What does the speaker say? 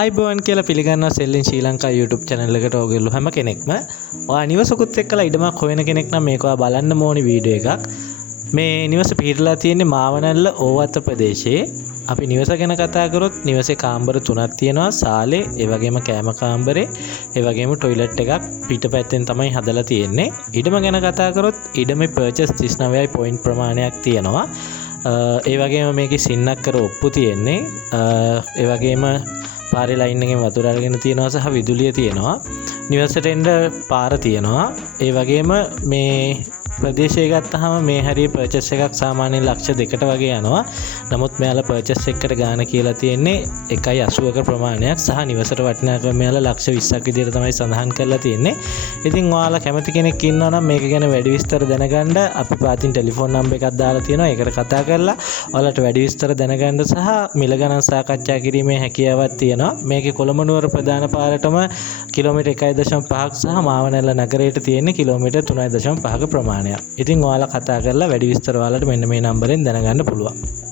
ආයිබෝවන් කියලා පිළිගන්නවා සෙල්ලින් ශ්‍රී Lanka YouTube channel එකට ඔයගොල්ලෝ හැම කෙනෙක්ම ඔයා නිවසකුත් එක්කලා ඉඩමක් හොයන කෙනෙක් නම් මේක ඔයා බලන්න ඕනි වීඩියෝ එකක්. මේ නිවස පිහිටලා තියෙන්නේ මාවනල්ල ඕවත්ත ප්‍රදේශයේ. අපි නිවස ගැන කතා කරොත් නිවසේ කාමර 3ක් තියෙනවා. සාලේ, ඒ වගේම කෑම කාමරේ, ඒ වගේම টয়ලට් එකක් පිටපැත්තෙන් තමයි හදලා තියෙන්නේ. ඉඩම ගැන කතා කරොත් ඉඩමේ පර්චේස් 39යි පොයින්ට් ප්‍රමාණයක් තියෙනවා. ඒ වගේම මේකේ සින්නක්කර ඔප්පු තියෙන්නේ. ඒ වගේම පාරේ ලයින් එකෙන් වතුර අරගෙන තියෙනවා සහ විදුලිය තියෙනවා. නිවසට එන්න පාර තියෙනවා. ඒ වගේම මේ ප්‍රදේශය ගත්තාම මේ හරිය පර්චේස් එකක් සාමාන්‍යයෙන් ලක්ෂ 2කට වගේ යනවා. නමුත් මෙයාලා පර්චේස් එකකට ගාන කියලා තියෙන්නේ 1.80ක ප්‍රමාණයක් සහ නිවසට වටිනාකම මෙයාලා ලක්ෂ 20ක් විදිහට තමයි සඳහන් කරලා තියෙන්නේ. ඉතින් ඔයාලා කැමති කෙනෙක් ඉන්නවා නම් මේක ගැන වැඩි විස්තර දැනගන්න අපි පාතින් ටෙලිෆෝන් නම්බර් එකක් දාලා තියෙනවා. ඒකට කතා කරලා ඔයාලට වැඩි විස්තර දැනගන්න සහ මිල ගණන් සාකච්ඡා කිරීමේ හැකියාවක් තියෙනවා. මේකේ කොළඹ නුවර ප්‍රධාන පාරටම කිලෝමීටර් 1.5ක් සහ මාවනල්ල නගරයට තියෙන්නේ කිලෝමීටර් 3.5ක ප්‍රමාණයක්. ඉතින් ඔයාලා කතා කරලා වැඩි විස්තර ඔයාලට මෙන්න මේ නම්බරෙන් දැනගන්න පුළුවන්.